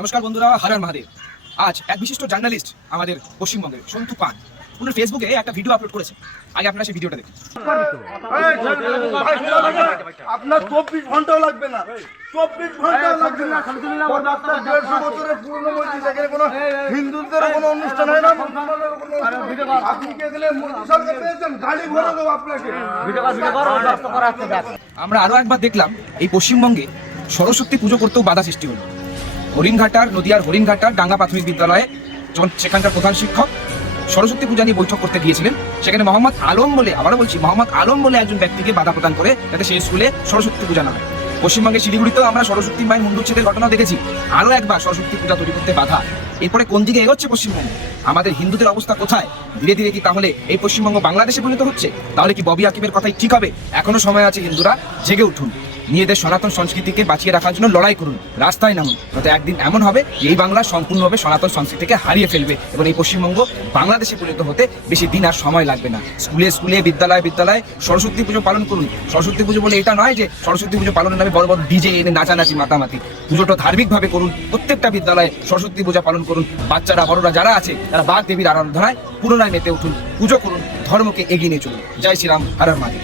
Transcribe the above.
নমস্কার বন্ধুরা, হর হর মহাদেব। আজ এক বিশিষ্ট জার্নালিস্ট আমাদের পশ্চিমবঙ্গের সন্তু পান উনি ফেসবুকে একটা ভিডিও আপলোড করেছে। আগে আপনারা সেই ভিডিওটা দেখুন। আপনার 24 ঘন্টাও লাগবে না, 24 ঘন্টাও লাগবে না। 150 বছরের পুরনো মসজিদ, এখানে কোনো হিন্দুদের কোনো অনুষ্ঠান হয় না। আপনি কে দিলে মোদি সরকার পেয়েছেন, গাড়ি ভরে দেবো আপনাকে। আমরা আরো একবার দেখলাম এই পশ্চিমবঙ্গে সরস্বতী পুজো করতেও বাধা সৃষ্টি হলো। হরিণঘাটার নদিয়ার হরিণঘাটার ডাঙ্গা প্রাথমিক বিদ্যালয়ে সেখানকার প্রধান শিক্ষক সরস্বতী পূজা নিয়ে বৈঠক করতে গিয়েছিলেন। সেখানে মোহাম্মদ আলম বলে, আবারও বলছি, মোহাম্মদ আলম বলে একজন ব্যক্তিকে বাধা প্রদান করে যাতে সেই স্কুলে সরস্বতী পূজা না হয়। পশ্চিমবঙ্গের শিলিগুড়িতেও আমরা সরস্বতী মায়ের মুন্ডুচ্ছেদের ঘটনা দেখেছি। আরও একবার সরস্বতী পূজা তৈরি করতে বাধা। এরপরে কোন দিকে এগোচ্ছে পশ্চিমবঙ্গ? আমাদের হিন্দুদের অবস্থা কোথায়? ধীরে ধীরে কি তাহলে এই পশ্চিমবঙ্গ বাংলাদেশে পরিণত হচ্ছে? তাহলে কি ববি আকিবের কথাই ঠিক হবে? এখনো সময় আছে, হিন্দুরা জেগে উঠুন, নিজেদের সনাতন সংস্কৃতিকে বাঁচিয়ে রাখার জন্য লড়াই করুন, রাস্তায় নামুন। হয়তো একদিন এমন হবে এই বাংলা সম্পূর্ণভাবে সনাতন সংস্কৃতিকে হারিয়ে ফেলবে এবং এই পশ্চিমবঙ্গ বাংলাদেশে পরিণত হতে বেশি দিন আর সময় লাগবে না। স্কুলে স্কুলে, বিদ্যালয়ে বিদ্যালয়ে সরস্বতী পুজো পালন করুন। সরস্বতী পুজো বলে এটা নয় যে সরস্বতী পুজো পালনের নামে বড় বড় ডিজে এনে নাচানাচি মাতামাতি। পুজোটা ধার্মিকভাবে করুন, প্রত্যেকটা বিদ্যালয়ে সরস্বতী পূজা পালন করুন। বাচ্চারা বড়রা যারা আছে তারা বাঘ দেবীর আরাধনায় পুনরায় মেতে উঠুন, পুজো করুন, ধর্মকে এগিয়ে নিয়ে চলুন। জয় শ্রীরাম, হর হর মহাদেব।